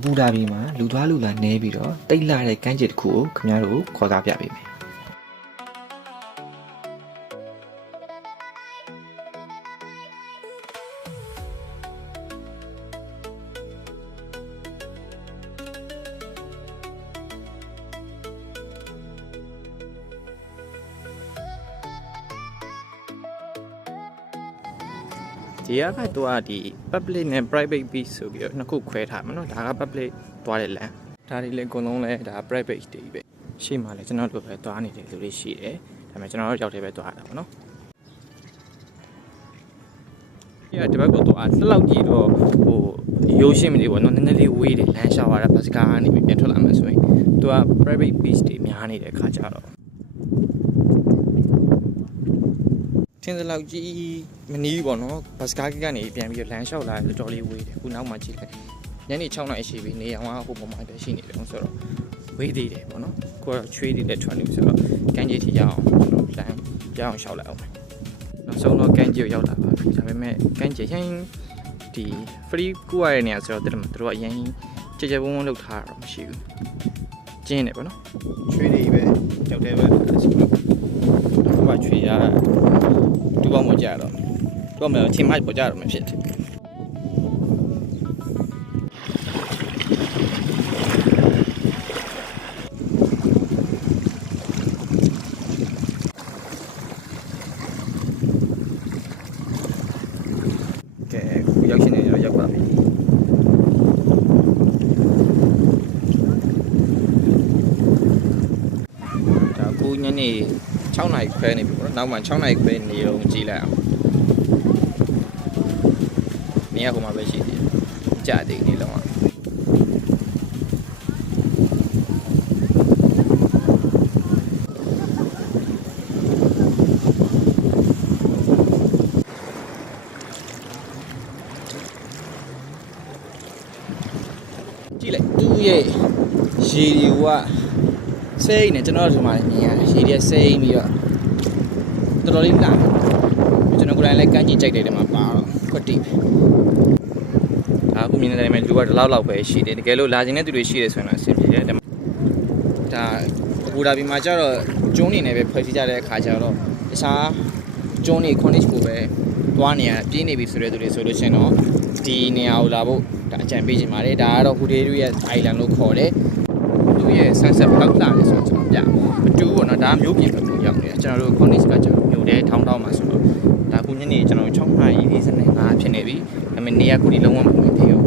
ဘူဒါဘီမှာလူသွားလူလာနဲပြီးတော့တိတ်လာတဲ့ကမ်းခြေတစ်ခုကိုခင်ဗျားတို့ခေါ်သားပြပေးမယ်ဒီကတော့ဒီ public နဲ့ private beach ဆိုပြီးတော့နှစ်ခုခွဲထားမှာเนาะဒါက public သွားတဲ့လမ်းဒါတွေလည်းအကုန်လုံးလည်းဒါ private တွေပဲရှေ့မှာလည်းကျွန်တော်တို့ပဲသွားနေတဲ့လူတွေရှိတယ်ဒါပေမဲ့ကျွန်တော်တို့ရောက်တဲ့ပဲသွားတာပေါ့เนาะဒီဘက်ကတော့ဆက်လောက်ကြည့်တော့ရိုးရှင်းမနေပေါ့เนาะနည်းနည်းလေးဝေးတယ်လမ်းလျှောက်ရတာဘတ်စကားကနေပြန်ထွက်လာမှဆိုရင်သူက private beach တွေများနေတဲ့ခါကြတော့ထင်းစလောက်ကြီးမနီးပေါ့နော်ဘတ်စကားကြီးကနေပြန်ပြီးလမ်းလျှောက်လာတော်တော်လေးဝေးတယ်ခုနောက်မှကြည့်လိုက်ညနေ6နာရီရှိပြီနေအောင်ဟိုပေါ်မှာပဲရှိနေတယ်ဆိုတော့ဝေးသေးတယ်ပေါ့နော်ကိုကတော့ချွေးသေးတဲ့ထွက်နေဆိုတော့ကမ်းခြေထိရောက်အောင်လမ်းပြောင်းလျှောက်လိုက်အောင်နောက်ဆုံးတော့ကမ်းခြေကိုရောက်လာပါပြီဒါပေမဲ့ကမ်းခြေရင်ဒီ free ကူရတဲ့နေရာဆိုတော့သူတို့အရင်ကြကြဝုန်းဝုန်းလောက်ထားတာတော့မရှိဘူးကျင်းတယ်ပေါ့နော်ချွေးသေးပဲကြောက်တယ်ပဲဆိုတော့ဘာချွေးရတူပေါင်းမကြတော့တူမချင်းမိုက်ပေါ်ကြတော့မဖြစ်ဘူးကဲခုရောက်ရှင်နေရောက်ပါပြီဒါခုညနေ6နာရီခွဲနေပြီပေါ့နော်နောက်မှ6နာရီခွဲနေတော့ကြည့်လိုက်အောင်နေရာဟိုမှာပဲရှိသေးတယ်ကြာသေးနေလုံးအောင်ကြည့်လိုက်သူ့ရဲ့ရေတွေကစိတ်နဲ့ကျွန်တော်တို့ဒီမှာမြင်ရတယ်ရေတွေစိတ်ပြီးတော့တော်တော်လေးလာကျွန်တော်ကိုယ်တိုင်လည်းကမ်းခြေကြိုက်တယ်ဒီမှာပါတော့ခွတ်တိပဲဒါအခုမြင်နေတယ်မယ်လူကဒီလောက်ပဲရှိတယ်တကယ်လို့လာခြင်းတဲ့သူတွေရှိတယ်ဆိုရင်တော့အဆင်ပြေတယ်ဒါဘူဒါဘီမှာကျတော့ကျုံးနေနေပဲဖွဲ့စည်းကြတဲ့အခါကျတော့တခြားကျုံးနေ connect ကိုပဲသွားနေရပြင်းနေပြီဆိုတဲ့သူတွေဆိုလို့ရှိရင်တော့ဒီနေရာကိုလာဖို့ဒါအကြံပေးချင်ပါတယ်ဒါကတော့ဟူဒေးရီရဲ့ island လို့ခေါ်တယ်သူ့ရဲ့ sunset ဘယ်လောက်လာလဲဆိုတော့ကျွန်တော်ပြမတူဘူးပေါ့နော်ဒါမျိုးပြင်ပဲရောက်နေတာကျွန်တော်တို့ connect ကကျွန်တော်မြို့ထဲထောင်းထောင်းမှာဆိုတော့ဒါခုညနေကျွန်တော်6:45ဖြစ်နေပြီဒါပေမဲ့နေရာခုဒီလုံးဝမဝင်သေးဘူး